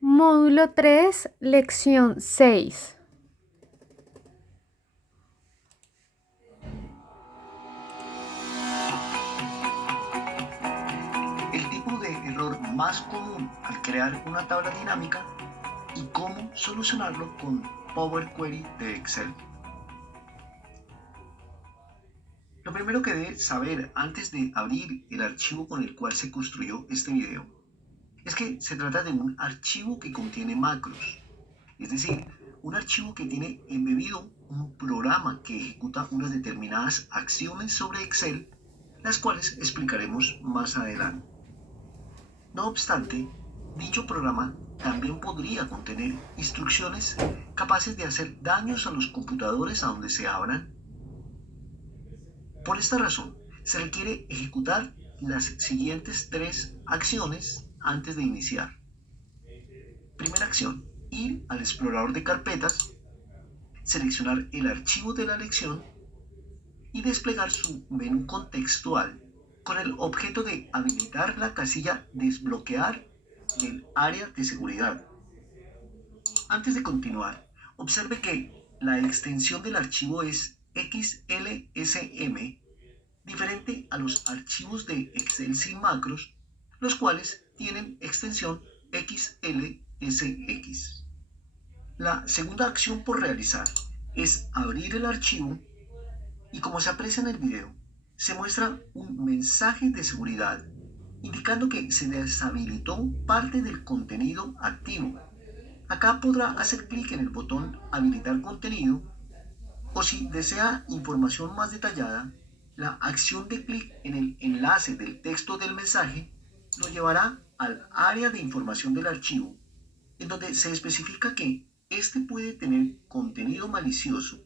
Módulo 3, lección 6. El tipo de error más común al crear una tabla dinámica y cómo solucionarlo con Power Query de Excel. Lo primero que debe saber antes de abrir el archivo con el cual se construyó este video es que se trata de un archivo que contiene macros, es decir, un archivo que tiene embebido un programa que ejecuta unas determinadas acciones sobre Excel, las cuales explicaremos más adelante. No obstante, dicho programa también podría contener instrucciones capaces de hacer daños a los computadores a donde se abran. Por esta razón, se requiere ejecutar las siguientes tres acciones antes de iniciar. Primera acción, ir al explorador de carpetas, seleccionar el archivo de la lección y desplegar su menú contextual con el objeto de habilitar la casilla desbloquear del área de seguridad. Antes de continuar, observe que la extensión del archivo es XLSM, diferente a los archivos de Excel sin macros, los cuales tienen extensión XLSX. La segunda acción por realizar es abrir el archivo y, como se aprecia en el video, se muestra un mensaje de seguridad indicando que se deshabilitó parte del contenido activo. Acá podrá hacer clic en el botón habilitar contenido o, si desea información más detallada, la acción de clic en el enlace del texto del mensaje lo llevará al área de información del archivo, en donde se especifica que este puede tener contenido malicioso,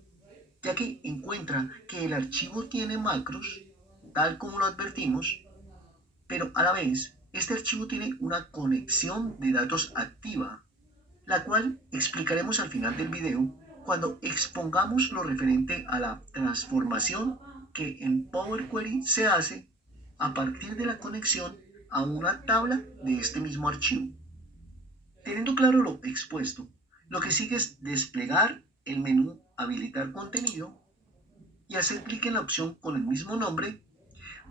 ya que encuentra que el archivo tiene macros, tal como lo advertimos, pero a la vez este archivo tiene una conexión de datos activa, la cual explicaremos al final del video cuando expongamos lo referente a la transformación que en Power Query se hace a partir de la conexión a una tabla de este mismo archivo. Teniendo claro lo expuesto, lo que sigue es desplegar el menú habilitar contenido y hacer clic en la opción con el mismo nombre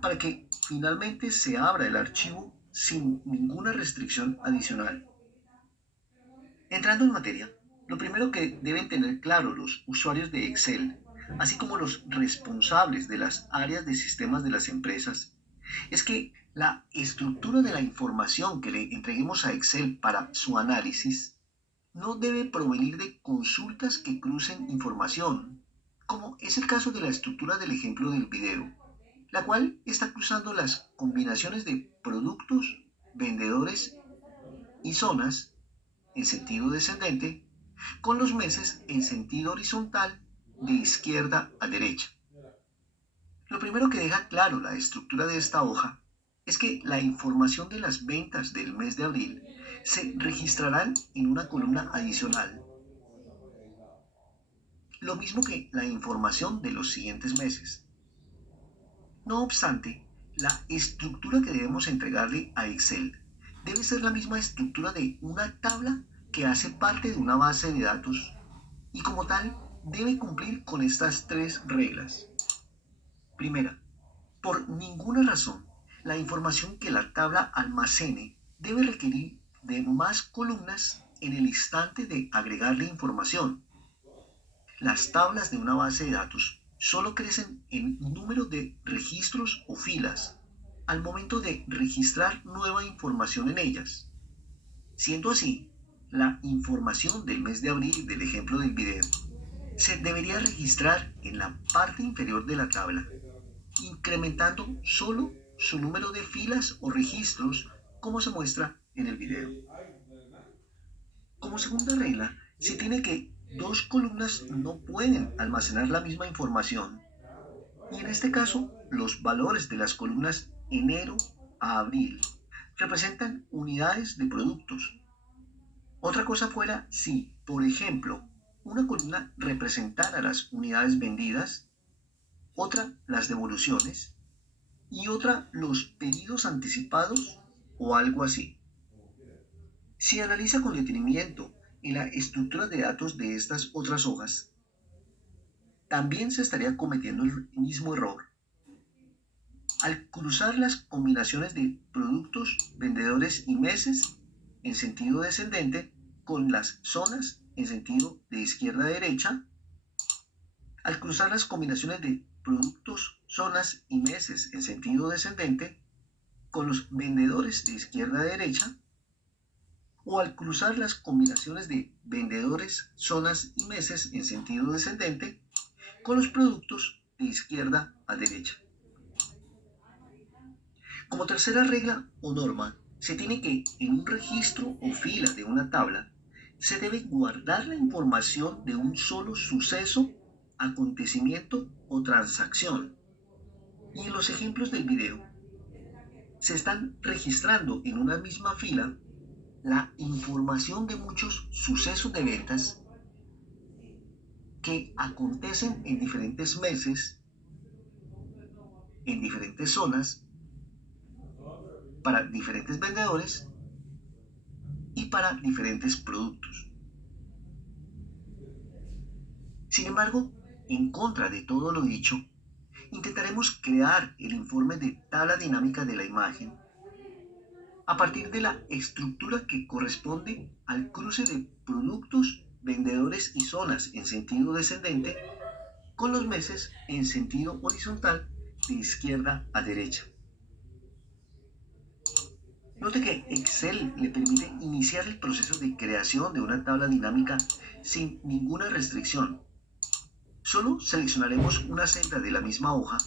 para que finalmente se abra el archivo sin ninguna restricción adicional. Entrando en materia, lo primero que deben tener claro los usuarios de Excel, así como los responsables de las áreas de sistemas de las empresas, es que la estructura de la información que le entreguemos a Excel para su análisis no debe provenir de consultas que crucen información, como es el caso de la estructura del ejemplo del video, la cual está cruzando las combinaciones de productos, vendedores y zonas en sentido descendente con los meses en sentido horizontal de izquierda a derecha. Lo primero que deja claro la estructura de esta hoja es que la información de las ventas del mes de abril se registrarán en una columna adicional, lo mismo que la información de los siguientes meses. No obstante, la estructura que debemos entregarle a Excel debe ser la misma estructura de una tabla que hace parte de una base de datos y, como tal, debe cumplir con estas tres reglas. Primera, por ninguna razón la información que la tabla almacene debe requerir de más columnas en el instante de agregarle información. Las tablas de una base de datos solo crecen en número de registros o filas al momento de registrar nueva información en ellas. Siendo así, la información del mes de abril del ejemplo del video se debería registrar en la parte inferior de la tabla, incrementando solo su número de filas o registros como se muestra en el video. Como segunda regla, se tiene que dos columnas no pueden almacenar la misma información, y en este caso los valores de las columnas enero a abril representan unidades de productos. Otra cosa fuera si, por ejemplo, una columna representara las unidades vendidas, otra las devoluciones y otra los pedidos anticipados o algo así. Si analiza con detenimiento en la estructura de datos de estas otras hojas, también se estaría cometiendo el mismo error. Al cruzar las combinaciones de productos, vendedores y meses en sentido descendente con las zonas en sentido de izquierda a derecha, al cruzar las combinaciones de productos, zonas y meses en sentido descendente con los vendedores de izquierda a derecha, o al cruzar las combinaciones de vendedores, zonas y meses en sentido descendente con los productos de izquierda a derecha. Como tercera regla o norma, se tiene que en un registro o fila de una tabla se debe guardar la información de un solo suceso, acontecimiento o transacción. Y en los ejemplos del video se están registrando en una misma fila la información de muchos sucesos de ventas que acontecen en diferentes meses, en diferentes zonas, para diferentes vendedores y para diferentes productos. Sin embargo, en contra de todo lo dicho, intentaremos crear el informe de tabla dinámica de la imagen a partir de la estructura que corresponde al cruce de productos, vendedores y zonas en sentido descendente con los meses en sentido horizontal de izquierda a derecha. Note que Excel le permite iniciar el proceso de creación de una tabla dinámica sin ninguna restricción. Solo seleccionaremos una celda de la misma hoja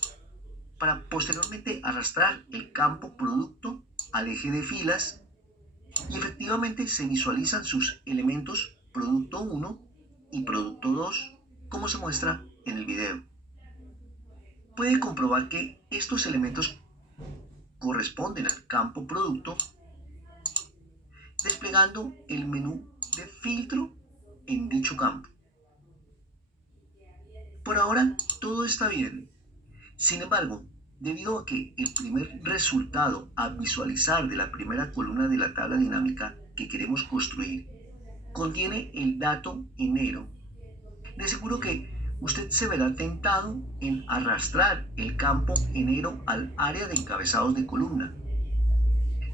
para posteriormente arrastrar el campo producto al eje de filas y efectivamente se visualizan sus elementos producto 1 y producto 2 como se muestra en el video. Puede comprobar que estos elementos corresponden al campo producto desplegando el menú de filtro en dicho campo. Por ahora todo está bien. Sin embargo, debido a que el primer resultado a visualizar de la primera columna de la tabla dinámica que queremos construir contiene el dato enero, de seguro que usted se verá tentado en arrastrar el campo enero al área de encabezados de columna.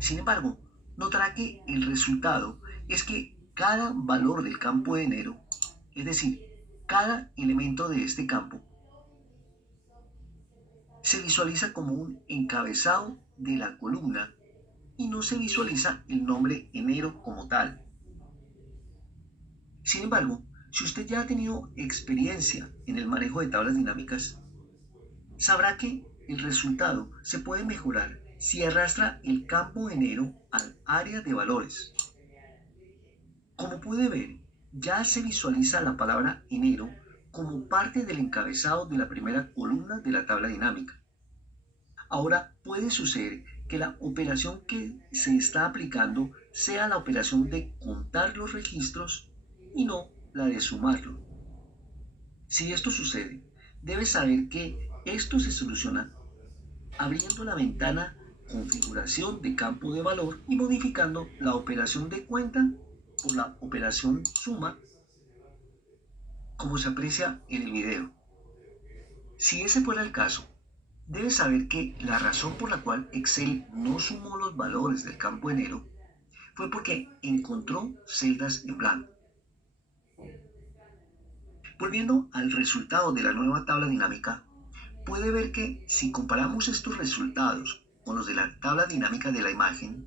Sin embargo, notará que el resultado es que cada valor del campo de enero, es decir, cada elemento de este campo, se visualiza como un encabezado de la columna y no se visualiza el nombre enero como tal. Sin embargo, si usted ya ha tenido experiencia en el manejo de tablas dinámicas, sabrá que el resultado se puede mejorar si arrastra el campo enero al área de valores. Como puede ver, ya se visualiza la palabra enero como parte del encabezado de la primera columna de la tabla dinámica. Ahora puede suceder que la operación que se está aplicando sea la operación de contar los registros y no la de sumarlo. Si esto sucede, debe saber que esto se soluciona abriendo la ventana configuración de campo de valor y modificando la operación de cuenta por la operación suma como se aprecia en el video. Si ese fuera el caso, debe saber que la razón por la cual Excel no sumó los valores del campo enero fue porque encontró celdas en blanco. Volviendo al resultado de la nueva tabla dinámica, puede ver que si comparamos estos resultados con los de la tabla dinámica de la imagen,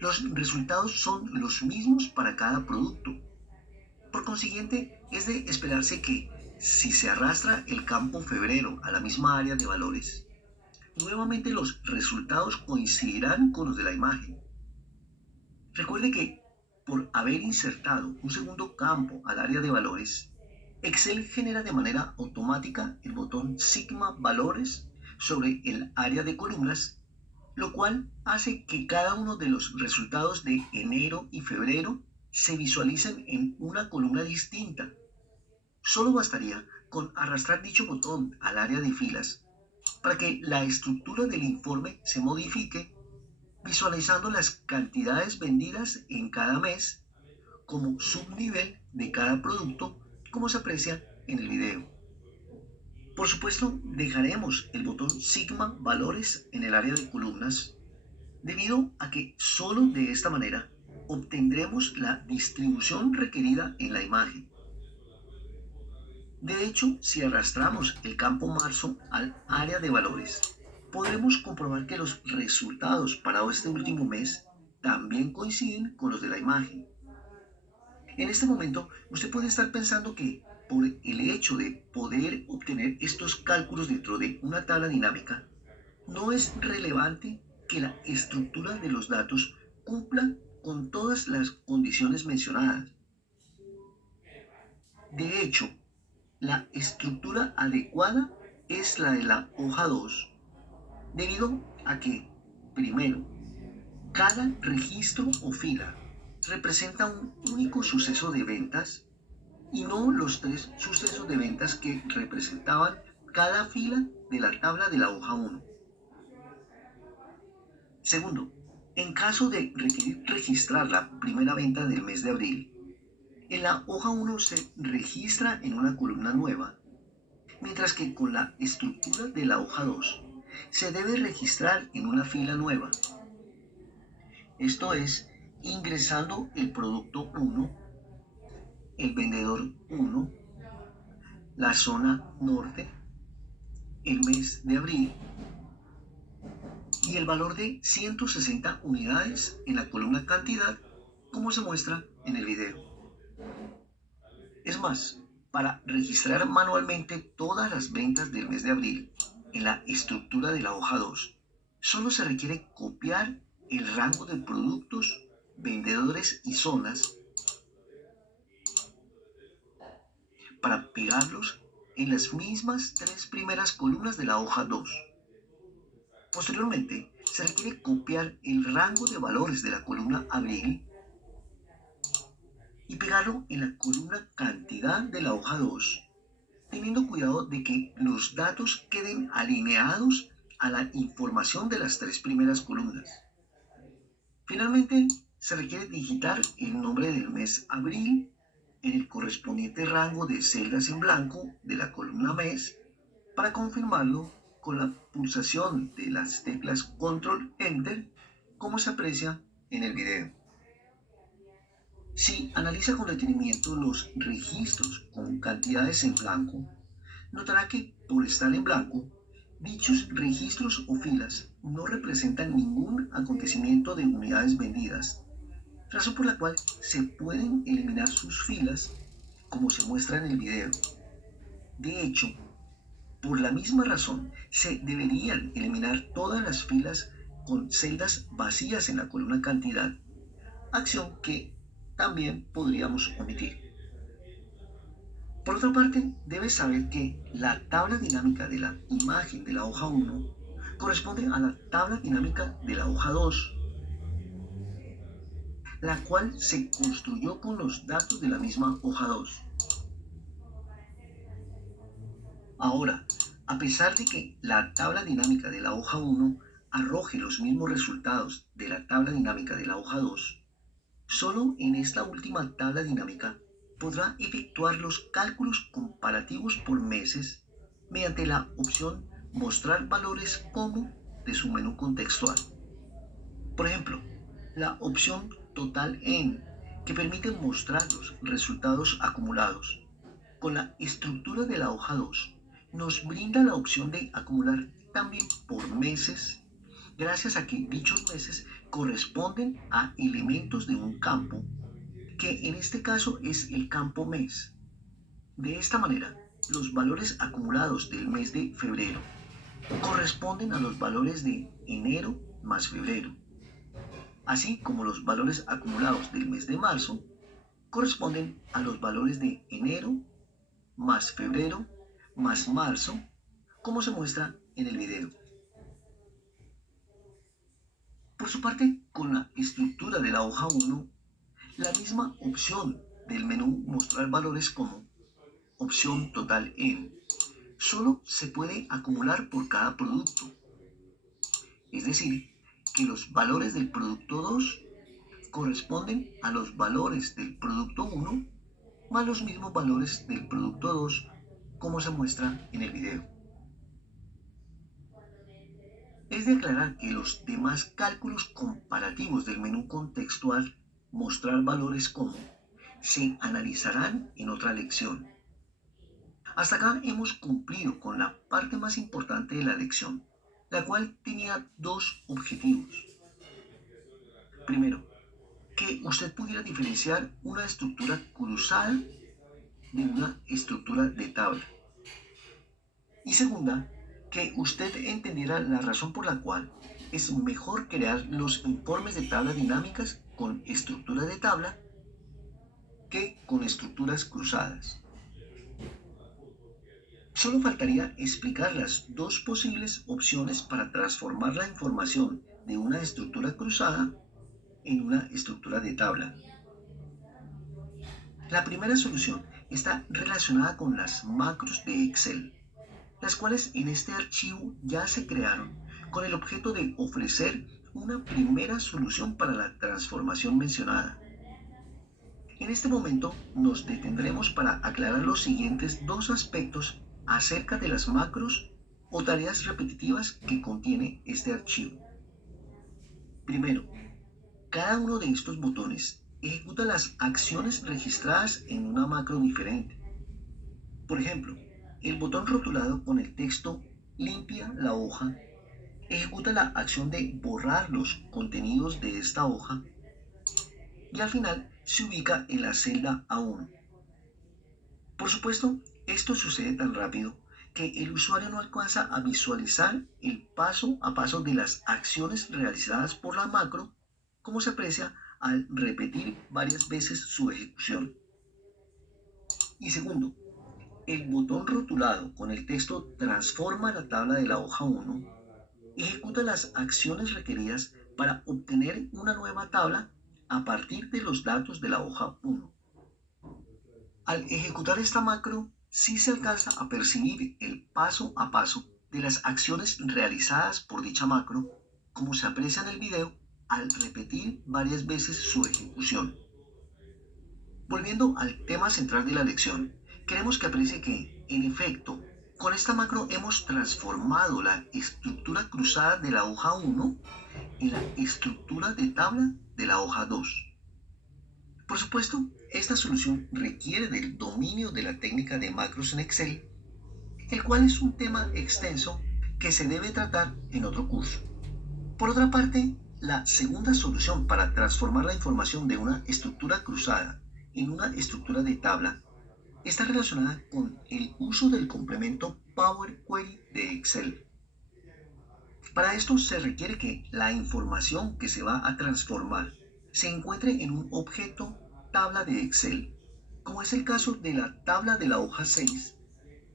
los resultados son los mismos para cada producto. Por consiguiente, es de esperarse que, si se arrastra el campo febrero a la misma área de valores, nuevamente los resultados coincidirán con los de la imagen. Recuerde que, por haber insertado un segundo campo al área de valores, Excel genera de manera automática el botón Sigma Valores sobre el área de columnas, lo cual hace que cada uno de los resultados de enero y febrero se visualicen en una columna distinta. Solo bastaría con arrastrar dicho botón al área de filas para que la estructura del informe se modifique visualizando las cantidades vendidas en cada mes como subnivel de cada producto, como se aprecia en el video. Por supuesto, dejaremos el botón Sigma Valores en el área de columnas, debido a que solo de esta manera obtendremos la distribución requerida en la imagen. De hecho, si arrastramos el campo marzo al área de valores, podremos comprobar que los resultados para este último mes también coinciden con los de la imagen. En este momento, usted puede estar pensando que por el hecho de poder obtener estos cálculos dentro de una tabla dinámica, no es relevante que la estructura de los datos cumpla con todas las condiciones mencionadas. De hecho, la estructura adecuada es la de la hoja 2, debido a que, primero, cada registro o fila representa un único suceso de ventas y no los 3 sucesos de ventas que representaban cada fila de la tabla de la hoja 1. Segundo, en caso de requerir registrar la primera venta del mes de abril, en la hoja 1 se registra en una columna nueva, mientras que con la estructura de la hoja 2 se debe registrar en una fila nueva. Esto es, ingresando el producto 1, el vendedor 1, la zona norte, el mes de abril y el valor de 160 unidades en la columna cantidad, como se muestra en el video. Es más, para registrar manualmente todas las ventas del mes de abril en la estructura de la hoja 2, solo se requiere copiar el rango de productos, vendedores y zonas para pegarlos en las mismas 3 primeras columnas de la hoja 2. Posteriormente, se requiere copiar el rango de valores de la columna abril y pegarlo en la columna cantidad de la hoja 2, teniendo cuidado de que los datos queden alineados a la información de las 3 primeras columnas. Finalmente, se requiere digitar el nombre del mes abril en el correspondiente rango de celdas en blanco de la columna mes para confirmarlo con la pulsación de las teclas Control Enter, como se aprecia en el video. Si analiza con detenimiento los registros con cantidades en blanco, notará que por estar en blanco, dichos registros o filas no representan ningún acontecimiento de unidades vendidas, razón por la cual se pueden eliminar sus filas como se muestra en el video. De hecho, por la misma razón, se deberían eliminar todas las filas con celdas vacías en la columna cantidad, acción que también podríamos omitir. Por otra parte, debes saber que la tabla dinámica de la imagen de la hoja 1 corresponde a la tabla dinámica de la hoja 2, la cual se construyó con los datos de la misma hoja 2. Ahora, a pesar de que la tabla dinámica de la hoja 1 arroje los mismos resultados de la tabla dinámica de la hoja 2, solo en esta última tabla dinámica podrá efectuar los cálculos comparativos por meses mediante la opción Mostrar valores como de su menú contextual. Por ejemplo, la opción Total en, que permite mostrar los resultados acumulados. Con la estructura de la hoja 2, nos brinda la opción de acumular también por meses, gracias a que dichos meses corresponden a elementos de un campo, que en este caso es el campo mes. De esta manera, los valores acumulados del mes de febrero corresponden a los valores de enero más febrero, así como los valores acumulados del mes de marzo corresponden a los valores de enero más febrero más marzo, como se muestra en el video. Por su parte, con la estructura de la hoja 1, la misma opción del menú Mostrar valores como opción Total en solo se puede acumular por cada producto. Es decir, que los valores del producto 2 corresponden a los valores del producto 1 más los mismos valores del producto 2 como se muestra en el video. Es de aclarar que los demás cálculos comparativos del menú contextual mostrar valores como se analizarán en otra lección. Hasta acá hemos cumplido con la parte más importante de la lección, la cual tenía dos objetivos. Primero, que usted pudiera diferenciar una estructura cruzada de una estructura de tabla. Y segunda, que usted entendiera la razón por la cual es mejor crear los informes de tablas dinámicas con estructura de tabla que con estructuras cruzadas. Solo faltaría explicar las dos posibles opciones para transformar la información de una estructura cruzada en una estructura de tabla. La primera solución está relacionada con las macros de Excel, las cuales en este archivo ya se crearon con el objeto de ofrecer una primera solución para la transformación mencionada. En este momento nos detendremos para aclarar los siguientes dos aspectos acerca de las macros o tareas repetitivas que contiene este archivo. Primero, cada uno de estos botones ejecuta las acciones registradas en una macro diferente. Por ejemplo, el botón rotulado con el texto "limpia la hoja" ejecuta la acción de borrar los contenidos de esta hoja y al final se ubica en la celda A1. Por supuesto, esto sucede tan rápido que el usuario no alcanza a visualizar el paso a paso de las acciones realizadas por la macro, como se aprecia al repetir varias veces su ejecución. Y segundo, el botón rotulado con el texto "transforma la tabla de la hoja 1" ejecuta las acciones requeridas para obtener una nueva tabla a partir de los datos de la hoja 1. Al ejecutar esta macro, sí se alcanza a percibir el paso a paso de las acciones realizadas por dicha macro, como se aprecia en el video al repetir varias veces su ejecución. Volviendo al tema central de la lección, queremos que aprecie que, en efecto, con esta macro hemos transformado la estructura cruzada de la hoja 1 en la estructura de tabla de la hoja 2. Por supuesto, esta solución requiere del dominio de la técnica de macros en Excel, el cual es un tema extenso que se debe tratar en otro curso. Por otra parte, la segunda solución para transformar la información de una estructura cruzada en una estructura de tabla está relacionada con el uso del complemento Power Query de Excel. Para esto se requiere que la información que se va a transformar se encuentre en un objeto tabla de Excel, como es el caso de la tabla de la hoja 6,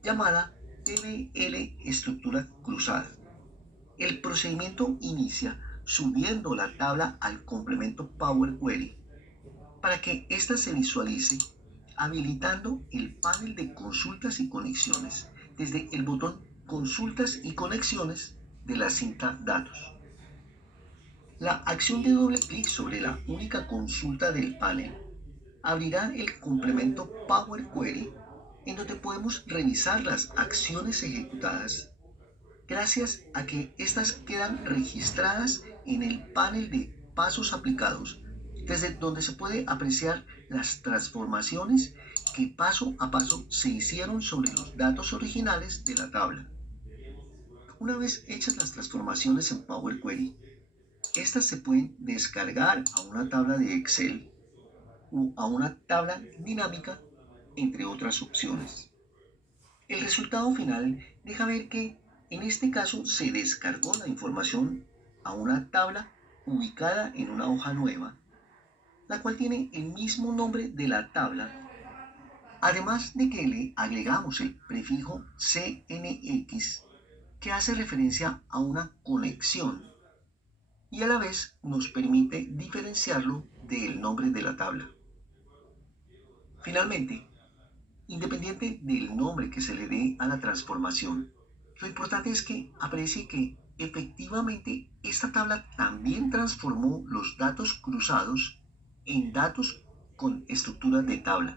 llamada TBL estructura cruzada. El procedimiento inicia subiendo la tabla al complemento Power Query para que ésta se visualice habilitando el panel de consultas y conexiones desde el botón Consultas y conexiones de la cinta Datos. La acción de doble clic sobre la única consulta del panel abrirá el complemento Power Query, en donde podemos revisar las acciones ejecutadas gracias a que éstas quedan registradas en el panel de pasos aplicados, desde donde se puede apreciar las transformaciones que paso a paso se hicieron sobre los datos originales de la tabla. Una vez hechas las transformaciones en Power Query, estas se pueden descargar a una tabla de Excel o a una tabla dinámica, entre otras opciones. El resultado final deja ver que en este caso se descargó la información a una tabla ubicada en una hoja nueva, la cual tiene el mismo nombre de la tabla, además de que le agregamos el prefijo CNX que hace referencia a una conexión y a la vez nos permite diferenciarlo del nombre de la tabla. Finalmente, independiente del nombre que se le dé a la transformación, lo importante es que aprecie que Efectivamente, esta tabla también transformó los datos cruzados en datos con estructuras de tabla.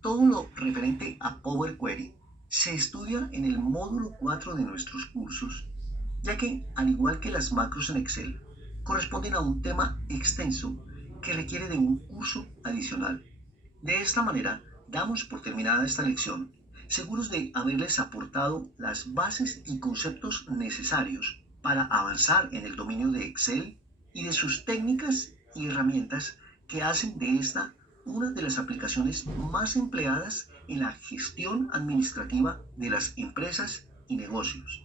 Todo lo referente a Power Query se estudia en el módulo 4 de nuestros cursos, ya que, al igual que las macros en Excel, corresponden a un tema extenso que requiere de un curso adicional. De esta manera, damos por terminada esta lección, seguros de haberles aportado las bases y conceptos necesarios para avanzar en el dominio de Excel y de sus técnicas y herramientas que hacen de esta una de las aplicaciones más empleadas en la gestión administrativa de las empresas y negocios.